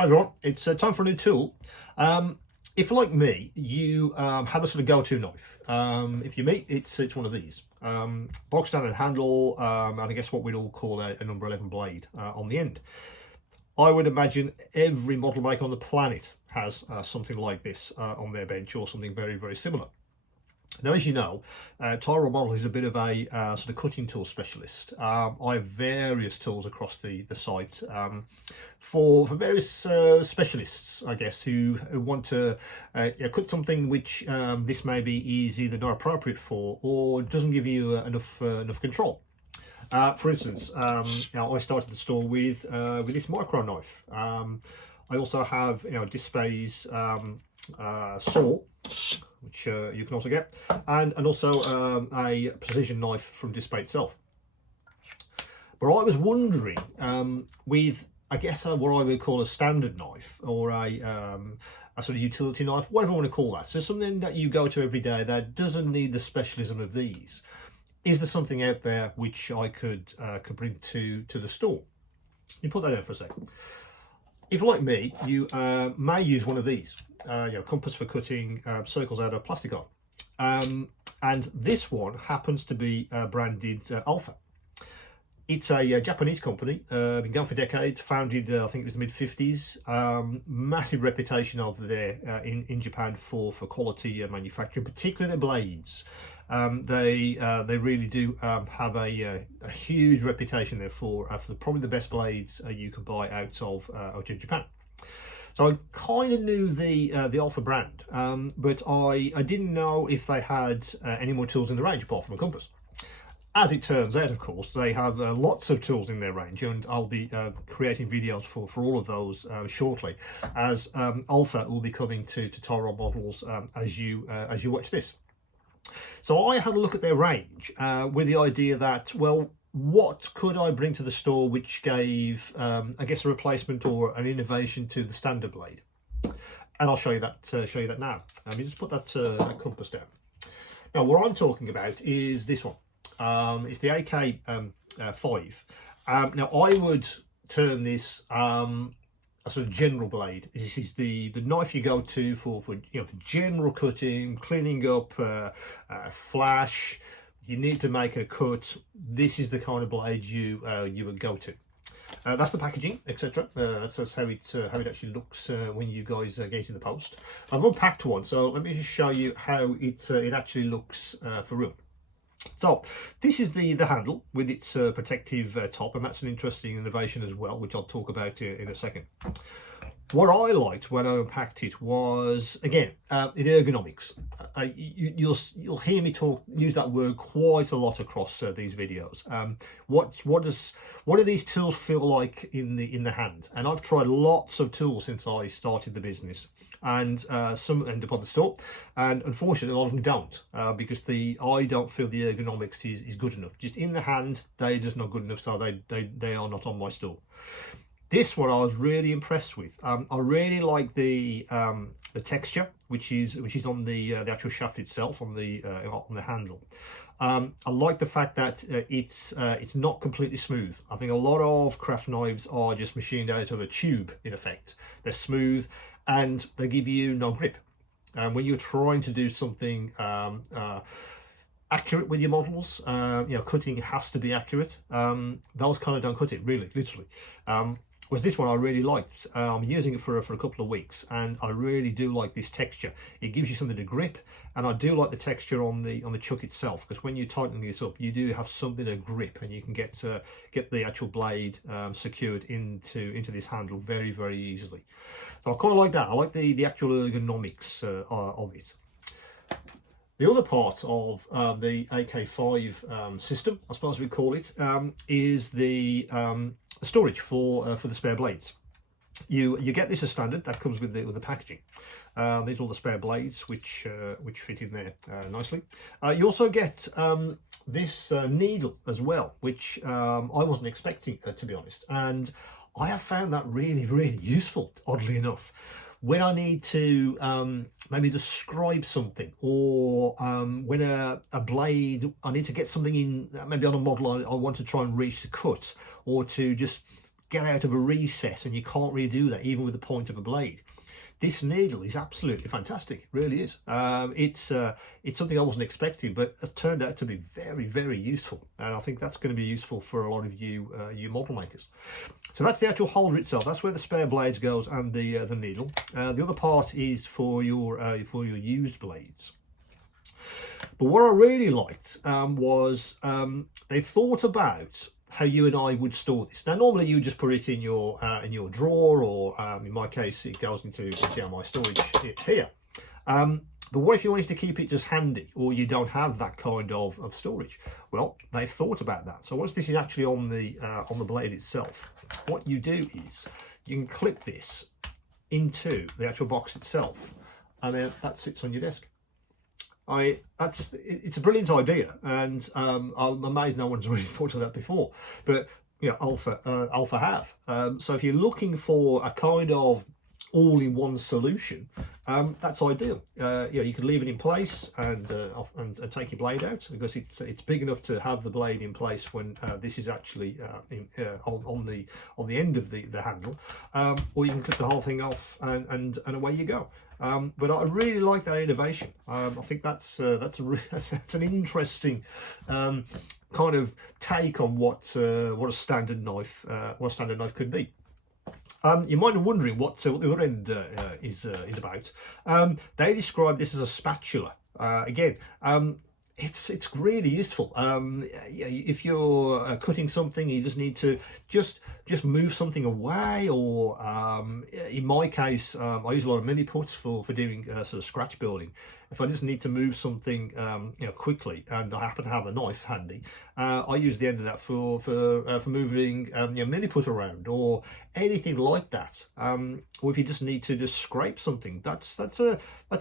Hi everyone, it's time for a new tool. If like me, you have a sort of go-to knife. If you meet, it's one of these. Box standard handle, and I guess what we'd all call a number 11 blade on the end. I would imagine every model maker on the planet has something like this on their bench, or something very, very similar. Now, as you know, Tyrell Model is a bit of a sort of cutting tool specialist. I have various tools across the site for various specialists, I guess, who want to cut something which this maybe is either not appropriate for or doesn't give you enough control. For instance, I started the store with this micro knife. I also have Dispay's saw, which you can also get, and also a precision knife from Dispay itself. But I was wondering, with I guess what I would call a standard knife, or a sort of utility knife, whatever you want to call that, so something that you go to every day that doesn't need the specialism of these, is there something out there which I could bring to the store? You put that in for a second. If, like me, you may use one of these, compass for cutting circles out of plastic iron. And this one happens to be branded OLFA. It's a Japanese company, been going for decades, founded, I think it was the mid-50s. Massive reputation over there in Japan for quality manufacturing, particularly their blades. They really do have a huge reputation there for probably the best blades you can buy out of Japan. So I kind of knew the OLFA brand, but I didn't know if they had any more tools in the range apart from a compass. As it turns out, of course, they have lots of tools in their range, and I'll be creating videos for all of those shortly, as OLFA will be coming to Tyrell Models as you watch this. So I had a look at their range with the idea that, well, what could I bring to the store which gave, I guess, a replacement or an innovation to the standard blade? And I'll show you that now. Let me just put that compass down. Now, what I'm talking about is this one. It's the AK5. Now, I would term this a sort of general blade. This is the knife you go to for for general cutting, cleaning up, flash. You need to make a cut. This is the kind of blade you would go to. That's the packaging, etc. That's how it actually looks when you guys get it in the post. I've unpacked one, so let me just show you how it actually looks for real. So this is the handle with its protective top, and that's an interesting innovation as well, which I'll talk about in a second. What I liked when I unpacked it was, again, the ergonomics. You'll hear me use that word quite a lot across these videos. What do these tools feel like in the hand? And I've tried lots of tools since I started the business, and some end up on the store, and unfortunately a lot of them don't, because I don't feel the ergonomics is good enough. Just in the hand, they're just not good enough, so they are not on my store. This one I was really impressed with. I really like the texture, which is on the actual shaft itself, on the handle. I like the fact that it's not completely smooth. I think a lot of craft knives are just machined out of a tube, in effect. They're smooth and they give you no grip. And when you're trying to do something accurate with your models, cutting has to be accurate. Those kind of don't cut it, really, literally. Was this one I really liked. I'm using it for a couple of weeks, and I really do like this texture. It gives you something to grip, and I do like the texture on the chuck itself, because when you tighten this up, you do have something to grip, and you can get the actual blade secured into this handle very, very easily. So I quite like that. I like the actual ergonomics of it. The other part of the AK5 system, I suppose we call it, is the storage for the spare blades. You get this as standard. That comes with the packaging. These are all the spare blades which fit in there nicely. You also get this needle as well, which I wasn't expecting, to be honest, and I have found that really, really useful, oddly enough. When I need to maybe describe something, or when a blade, I need to get something in, maybe on a model I want to try and reach to cut, or to just get out of a recess, and you can't really do that even with the point of a blade. This needle is absolutely fantastic. It really is. It's something I wasn't expecting, but has turned out to be very, very useful. And I think that's going to be useful for a lot of you model makers. So that's the actual holder itself. That's where the spare blades goes, and the needle. The other part is for your used blades. But what I really liked was they thought about how you and I would store this. Now, normally you just put it in your drawer, or in my case, it goes into my storage here. But what if you wanted to keep it just handy, or you don't have that kind of storage? Well, they've thought about that. So once this is actually on the blade itself, what you do is you can clip this into the actual box itself, and then that sits on your desk. It's a brilliant idea, and I'm amazed no one's really thought of that before. But OLFA have. So if you're looking for a kind of all-in-one solution, that's ideal. You can leave it in place and take your blade out, because it's big enough to have the blade in place when this is actually on the end of the handle, or you can clip the whole thing off and away you go. But I really like that innovation. I think that's an interesting kind of take on what a standard knife could be. You might be wondering what the other end is about. They describe this as a spatula. Again, it's really useful. If you're cutting something, you just need to just move something away, or in my case, I use a lot of mini puts for doing sort of scratch building. If I just need to move something quickly, and I happen to have a knife handy, I use the end of that for moving mini put around, or anything like that. Or if you just need to just scrape something, that's a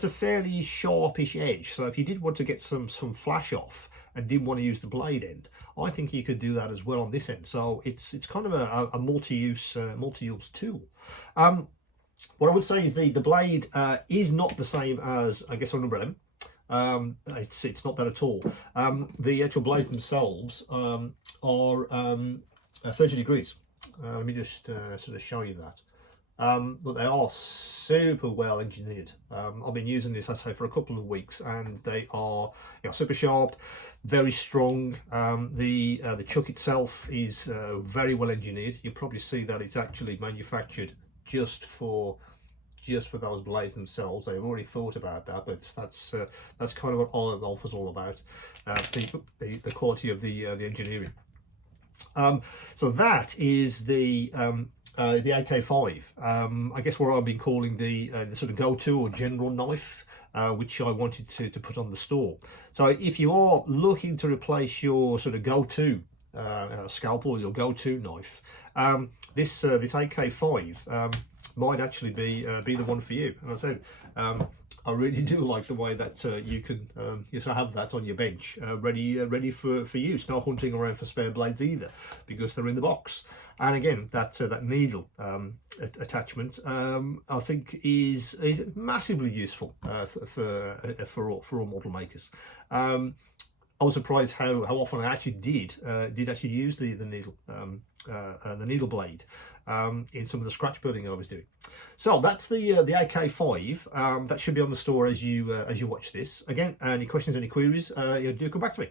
fairly sharpish edge. So if you did want to get some flash off and didn't want to use the blade end, I think you could do that as well on this end. So it's kind of a multi-use tool. What I would say is the blade is not the same as, I guess, on number 11. It's not that at all. The actual blades themselves are 30 degrees. Let me just sort of show you that. But they are super well engineered. I've been using this, I say, for a couple of weeks, and they are super sharp, very strong. The chuck itself is very well engineered. You probably see that it's actually manufactured just for those blades themselves. They've already thought about that, but that's kind of what OLFA's all about. The quality of the engineering. So that is the AK5. I guess what I've been calling the sort of go-to or general knife, which I wanted to put on the store. So if you are looking to replace your sort of go-to scalpel, your go-to knife, this AK5 might actually be the one for you. And I said, I really do like the way that you can you sort of have that on your bench, ready for use. Not hunting around for spare blades either, because they're in the box. And again, that needle attachment, I think is massively useful for all model makers. I was surprised how often I actually did actually use the needle blade in some of the scratch building I was doing. So that's the AK5. That should be on the store as you watch this. Again, any questions, any queries, do come back to me.